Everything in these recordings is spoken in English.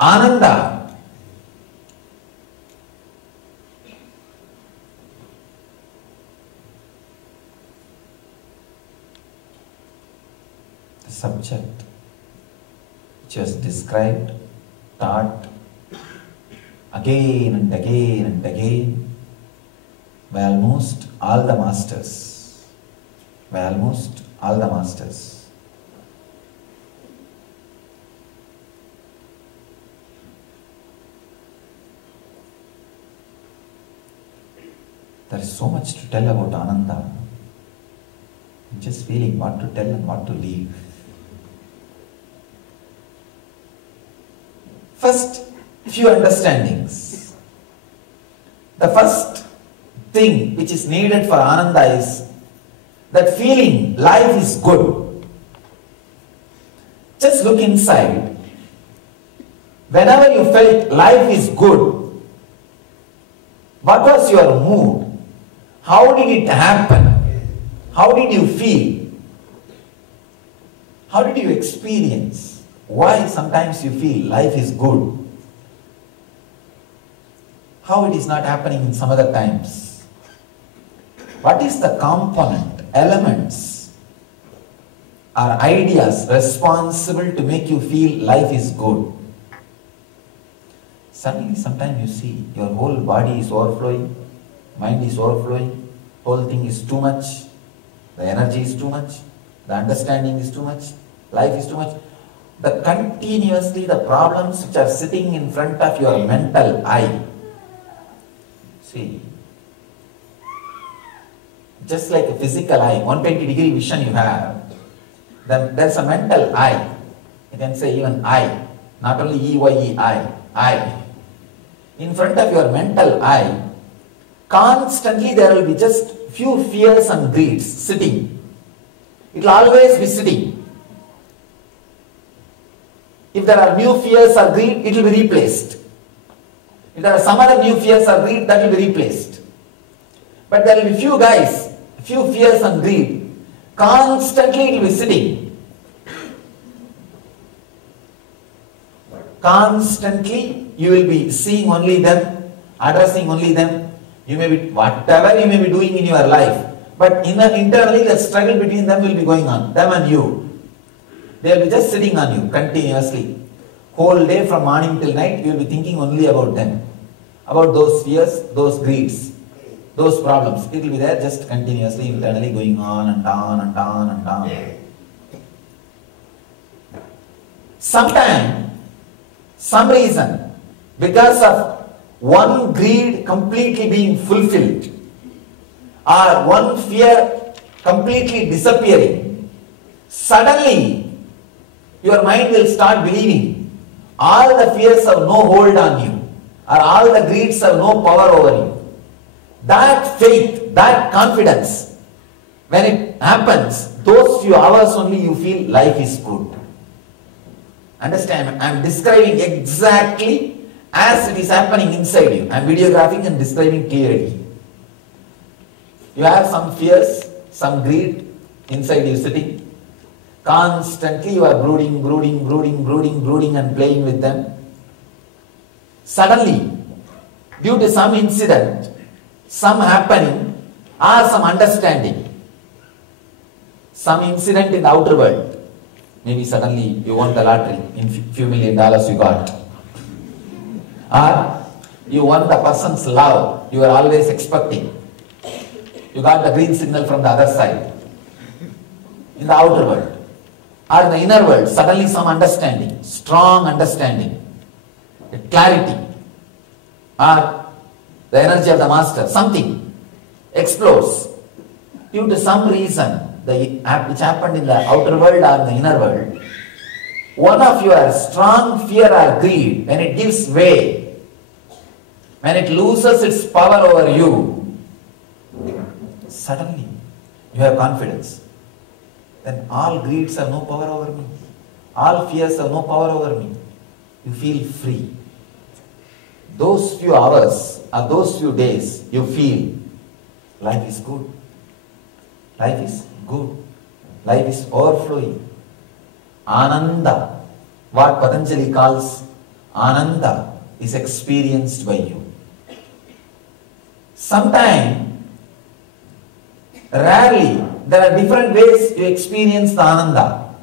Ananda. The subject which was described, taught again and again and again by almost all the masters. By almost all the masters. There is so much to tell about Ananda. I'm just feeling what to tell and what to leave. First, few understandings. The first thing which is needed for Ananda is that feeling life is good. Just look inside. Whenever you felt life is good, what was your mood? How did it happen? How did you feel? How did you experience? Why sometimes you feel life is good? How it is not happening in some other times? What is the component, elements, or ideas responsible to make you feel life is good? Suddenly, sometimes you see your whole body is overflowing, mind is overflowing, whole thing is too much, the energy is too much, the understanding is too much, life is too much. Continuously the problems which are sitting in front of your mental eye. See, just like a physical eye, 120-degree vision you have, then there's a mental eye. You can say even I, not only E-Y-E-I, I. In front of your mental eye, constantly there will be just few fears and greeds sitting. It will always be sitting. If there are new fears or greed, it will be replaced. If there are some other new fears or greed, that will be replaced. But there will be few guys, few fears and greed, constantly it will be sitting. Constantly you will be seeing only them, addressing only them. You may be, whatever you may be doing in your life, but internally the struggle between them will be going on, them and you. They will be just sitting on you continuously. Whole day from morning till night, you will be thinking only about them. About those fears, those greeds, those problems. It will be there just continuously, internally going on and on and on and on. Sometime, some reason, because of one greed completely being fulfilled, or one fear completely disappearing, suddenly your mind will start believing all the fears have no hold on you, or all the greeds have no power over you. That faith, that confidence, when it happens, those few hours only you feel life is good. Understand? I am describing exactly as it is happening inside you. I am videographing and describing clearly. You have some fears, some greed inside you sitting. Constantly you are brooding and playing with them. Suddenly, due to some incident, some happening, or some understanding, some incident in the outer world, maybe suddenly you won the lottery, in few $1 million you got. Or you won the person's love you were always expecting. You got the green signal from the other side. In the outer world. Or in the inner world, suddenly some understanding, strong understanding, clarity, or the energy of the master, something explodes. Due to some reason, which happened in the outer world or in the inner world, one of your strong fear or greed, when it gives way, when it loses its power over you, suddenly you have confidence. Then all greeds have no power over me. All fears have no power over me. You feel free. Those few hours or those few days, you feel life is good. Life is good. Life is overflowing. Ananda, what Patanjali calls Ananda is experienced by you. Sometimes, rarely, there are different ways you experience the Ananda.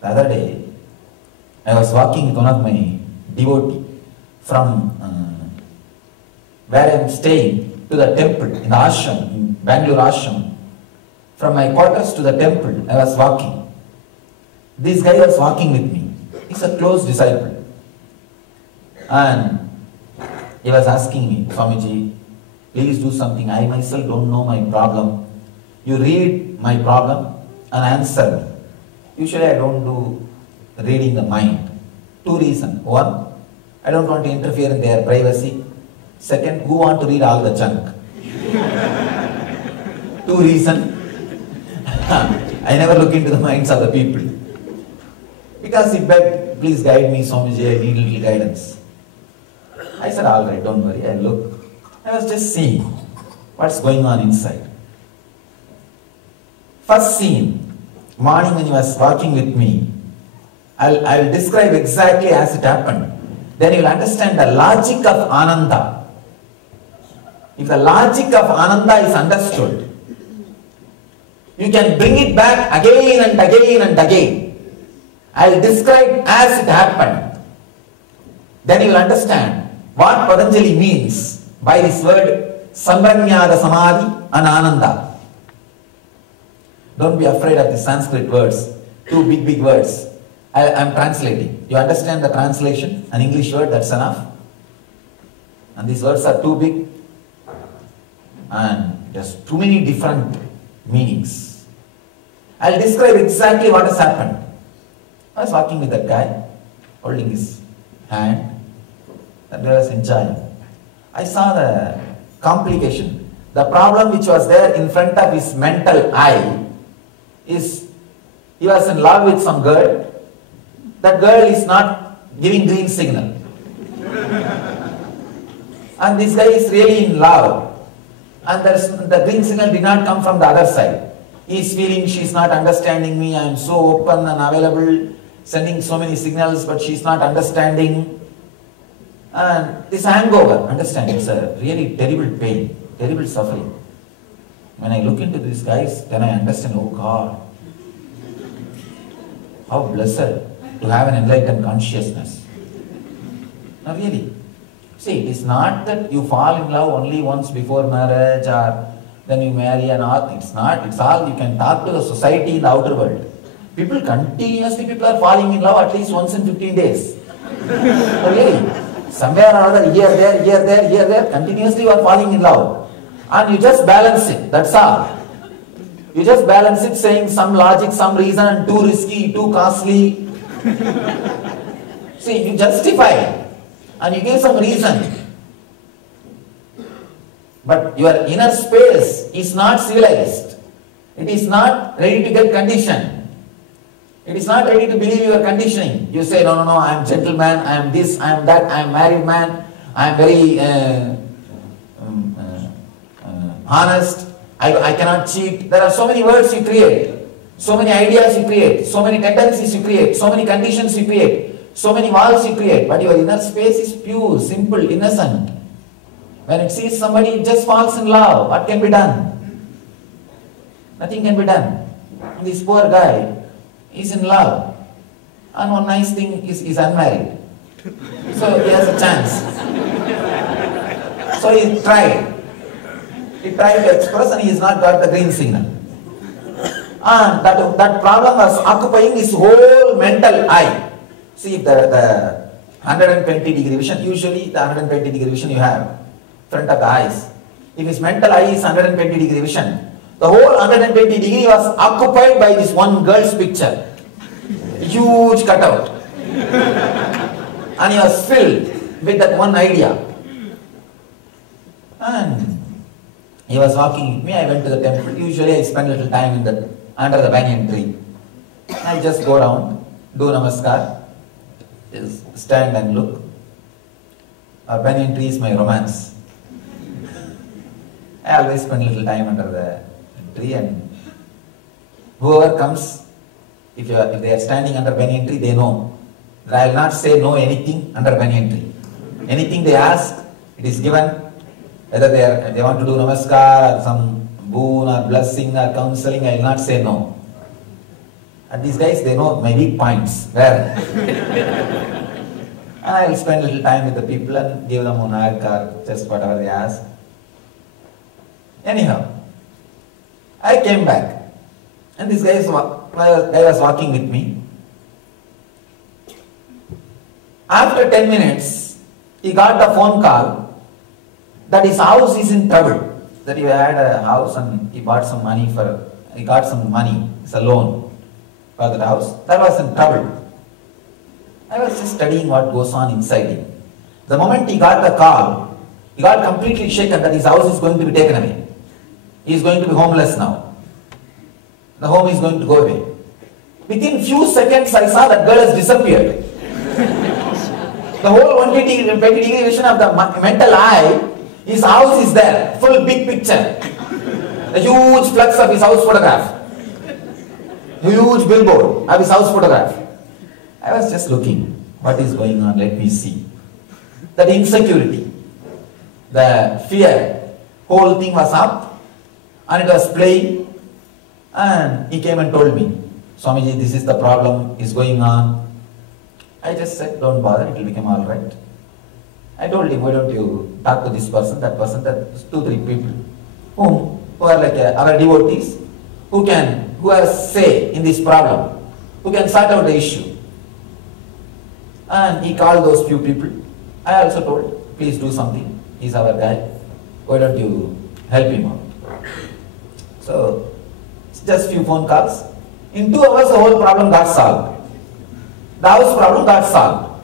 The other day, I was walking with one of my devotees from where I am staying to the temple in the ashram, in Bangalore ashram. From my quarters to the temple, I was walking. This guy was walking with me. He's a close disciple. And he was asking me, Swamiji, please do something. I myself don't know my problem. You read my problem and answer me. Usually I don't do reading the mind. Two reasons. One, I don't want to interfere in their privacy. Second, who want to read all the junk? Two reasons. I never look into the minds of the people. Because he begged, please guide me, Swamiji, I need a little guidance. I said, all right, don't worry, I'll look. I was just seeing what's going on inside. First scene, morning when he was walking with me, I'll describe exactly as it happened. Then you'll understand the logic of Ananda. If the logic of Ananda is understood, you can bring it back again and again and again. I'll describe as it happened. Then you will understand what Patanjali means by this word Sambhanyada Samadhi and Ananda. Don't be afraid of the Sanskrit words, two big words. I'm translating. You understand the translation? An English word, that's enough. And these words are too big and there's too many different meanings. I'll describe exactly what has happened. I was walking with that guy, holding his hand. That guy was enjoying. I saw the complication. The problem which was there in front of his mental eye is he was in love with some girl. That girl is not giving green signal. And this guy is really in love. And the green signal did not come from the other side. He is feeling she is not understanding me. I am so open and available, sending so many signals, but she is not understanding. And this hangover, understand, it's a really terrible pain, terrible suffering. When I look into these guys, then I understand, oh God, how blessed to have an enlightened consciousness. Now really, see, it is not that you fall in love only once before marriage or then you marry and all. It's not, it's all, you can talk to the society in the outer world. People are falling in love at least once in 15 days. So really, somewhere or other, here there, continuously you are falling in love. And you just balance it, that's all. You just balance it saying some logic, some reason, too risky, too costly. See, you justify it and you give some reason. But your inner space is not civilized. It is not ready to get conditioned. It is not ready to believe your conditioning. You say, no, I am gentleman, I am this, I am that, I am married man, I am very honest, I cannot cheat. There are so many words you create, so many ideas you create, so many tendencies you create, so many conditions you create, so many walls you create, but your inner space is pure, simple, innocent. When it sees somebody, it just falls in love. What can be done? Nothing can be done. This poor guy is in love. And one nice thing is he's unmarried. So he has a chance. So he tried. He tried to express and he has not got the green signal. And that problem was occupying his whole mental eye. See, the 120-degree vision, usually the 120-degree vision you have, front of the eyes. If his mental eye is 120-degree vision, the whole 120 degree was occupied by this one girl's picture. Huge cutout. And he was filled with that one idea. And he was walking with me. I went to the temple. Usually I spend a little time under the banyan tree. I just go down, do namaskar, just stand and look. A banyan tree is my romance. I always spend a little time under the tree, and whoever comes, if they are standing under banyan tree, they know And I will not say no anything under banyan tree. Anything they ask, it is given. Whether they want to do namaskar or some boon or blessing or counseling, I will not say no. And these guys, they know my weak points. Where? And I will spend a little time with the people and give them munag or just whatever they ask. Anyhow, I came back. And this guy was walking with me. After 10 minutes, he got the phone call that his house is in trouble. That he had a house and he got some money, it's a loan for that house. That was in trouble. I was just studying what goes on inside him. The moment he got the call, he got completely shaken that his house is going to be taken away. He is going to be homeless now. The home is going to go away. Within few seconds, I saw that girl has disappeared. The whole 180-degree vision of the mental eye, his house is there, full big picture. A huge flux of his house photograph. A huge billboard of his house photograph. I was just looking, what is going on, let me see. That insecurity, the fear, whole thing was up and it was playing, and he came and told me, Swamiji, this is the problem, is going on. I just said, don't bother, it will become alright. I told him, why don't you talk to this person, that 2-3 people who are like our devotees, who have say in this problem, who can sort out the issue. And he called those few people. I also told, please do something. He's our guy. Why don't you help him out? So, just few phone calls. In 2 hours, the whole problem got solved. The house problem got solved.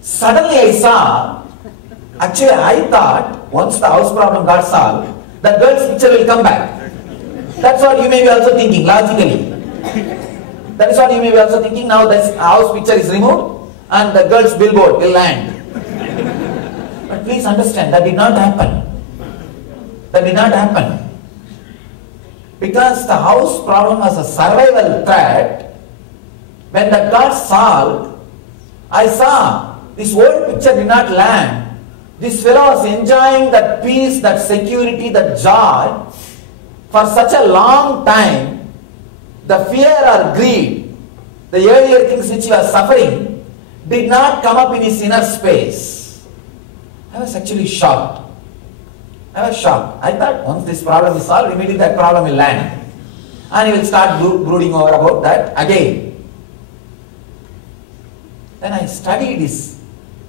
Suddenly I saw, actually I thought, once the house problem got solved, the girl's picture will come back. That's what you may be also thinking, logically. That is what you may be also thinking. Now this house picture is removed and the girl's billboard will land. But please understand, that did not happen. That did not happen. Because the house problem was a survival threat. When that got solved, I saw this old picture did not land. This fellow was enjoying that peace, that security, that joy for such a long time. The fear or greed, the earlier things which he was suffering, did not come up in his inner space. I was actually shocked. I was shocked. I thought once this problem is solved, immediately that problem will land. And he will start brooding over about that again. Then I studied his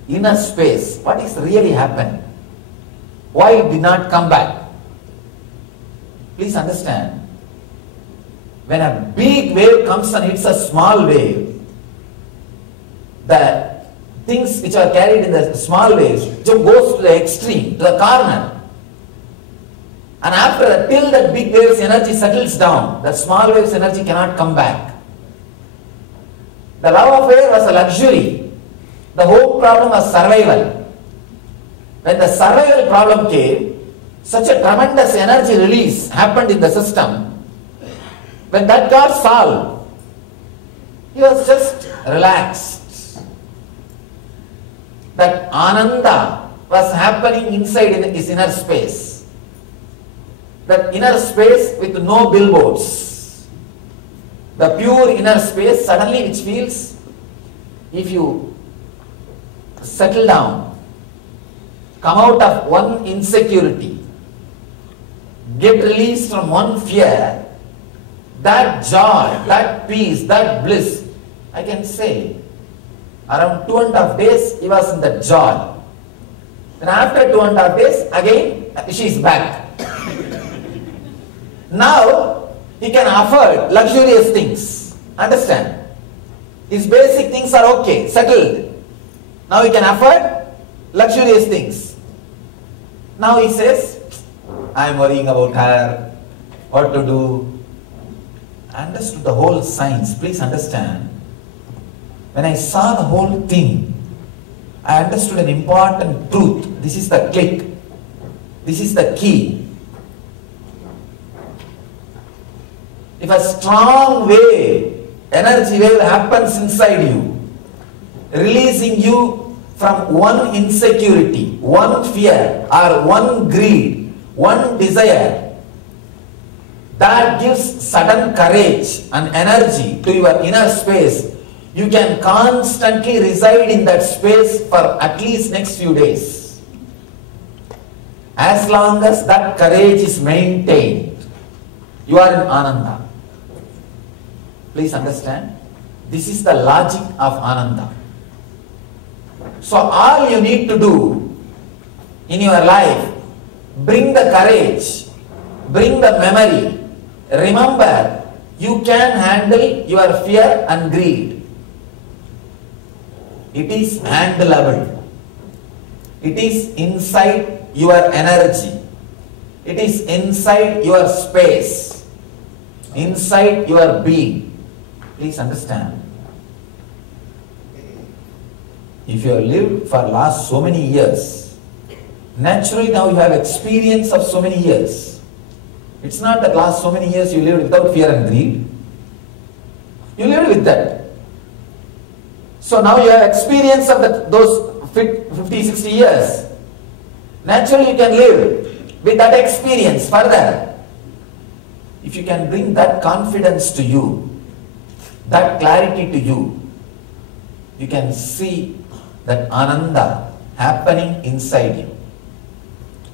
inner space. What is really happened? Why it did not come back? Please understand. When a big wave comes and hits a small wave, the things which are carried in the small waves goes to the extreme, to the corner. And after that, till that big wave's energy settles down, the small wave's energy cannot come back. The love affair was a luxury. The whole problem was survival. When the survival problem came, such a tremendous energy release happened in the system. When that got solved, he was just relaxed. That ananda was happening inside in his inner space. That inner space with no billboards. The pure inner space suddenly which feels, if you settle down, come out of one insecurity, get released from one fear, that joy, that peace, that bliss, I can say, around 2.5 days, he was in that joy. Then after 2.5 days, again, she is back. Now, he can afford luxurious things. Understand? His basic things are okay, settled. Now he can afford luxurious things. Now he says, I am worrying about her, what to do. I understood the whole science. Please understand. When I saw the whole thing, I understood an important truth. This is the click. This is the key. If a strong wave, energy wave happens inside you, releasing you from one insecurity, one fear, or one greed, one desire, that gives sudden courage and energy to your inner space. You can constantly reside in that space for at least next few days. As long as that courage is maintained, you are in Ananda. Please understand, this is the logic of Ananda. So all you need to do in your life, bring the courage, bring the memory. Remember, you can handle your fear and greed. It is handleable. It is inside your energy. It is inside your space, inside your being. Please understand. If you have lived for last so many years, naturally now you have experience of so many years. It's not that last so many years you lived without fear and greed. You lived with that. So now you have experience of those 50, 60 years. Naturally you can live with that experience further. If you can bring that confidence to you, that clarity to you, you can see that Ananda happening inside you.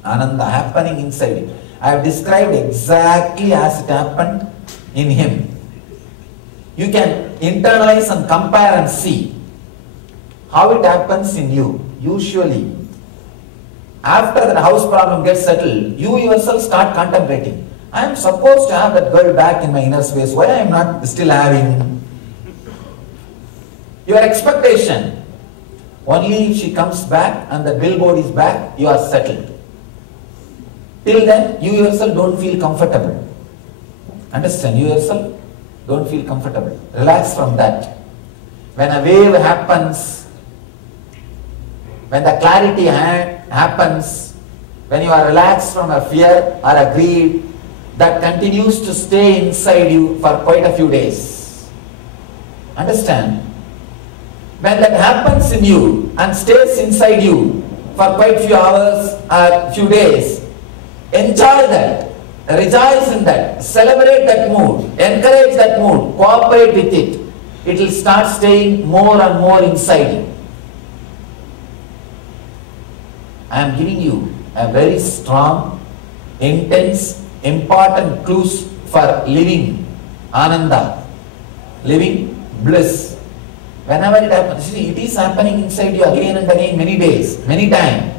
Ananda happening inside you. I have described exactly as it happened in him. You can internalize and compare and see how it happens in you. Usually, after that house problem gets settled, you yourself start contemplating. I am supposed to have that girl back in my inner space. Why I am not still having? Your expectation. Only if she comes back and the billboard is back, you are settled. Till then, you yourself don't feel comfortable. Understand? You yourself don't feel comfortable. Relax from that. When a wave happens, when the clarity happens, when you are relaxed from a fear or a greed, that continues to stay inside you for quite a few days. Understand? When that happens in you and stays inside you for quite few hours or few days, enjoy that, rejoice in that, celebrate that mood, encourage that mood, cooperate with it. It will start staying more and more inside you. I am giving you a very strong, intense, important clues for living Ananda, living bliss. Whenever it happens, see, it is happening inside you again and again, many days, many times.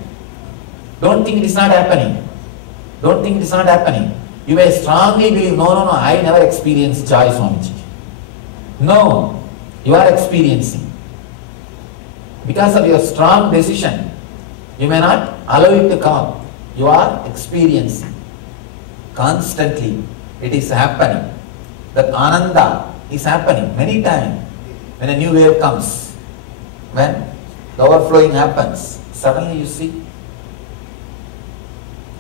Don't think it is not happening. Don't think it is not happening. You may strongly believe, no, I never experienced joy, Swamiji. No, you are experiencing. Because of your strong decision, you may not allow it to come. You are experiencing. Constantly, it is happening. That Ananda is happening many times. When a new wave comes, when the overflowing happens, suddenly you see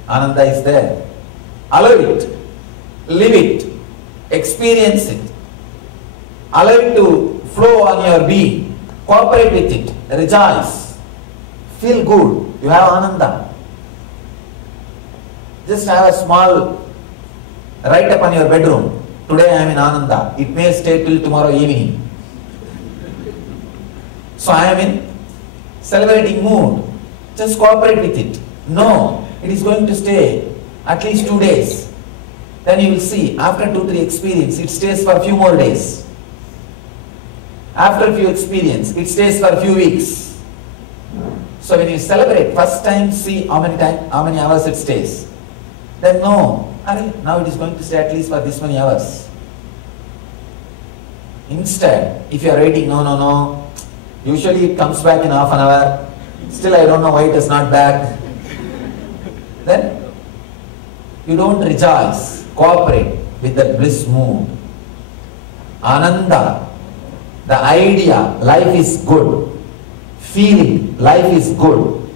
Ananda is there. Allow it, live it, experience it. Allow it to flow on your being. Cooperate with it, rejoice, feel good. You have Ananda. Just have a small write up on your bedroom. Today I am in Ananda. It may stay till tomorrow evening. So I am in celebrating mood. Just cooperate with it. No, it is going to stay at least 2 days. Then you will see, after 2-3 experience, it stays for a few more days. After a few experience, it stays for a few weeks. So when you celebrate, first time see how many hours it stays. Then no, now it is going to stay at least for this many hours. Instead, if you are waiting, no, usually it comes back in half an hour. Still I don't know why it is not back. Then you don't rejoice, cooperate with that bliss mood. Ananda, the idea, life is good. Feeling, life is good.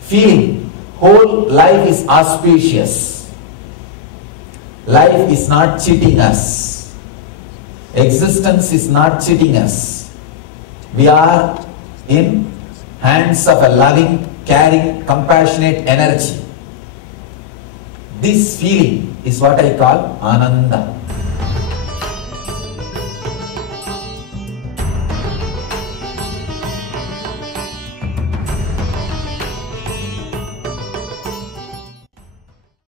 Feeling, whole life is auspicious. Life is not cheating us. Existence is not cheating us. We are in hands of a loving, caring, compassionate energy. This feeling is what I call Ananda.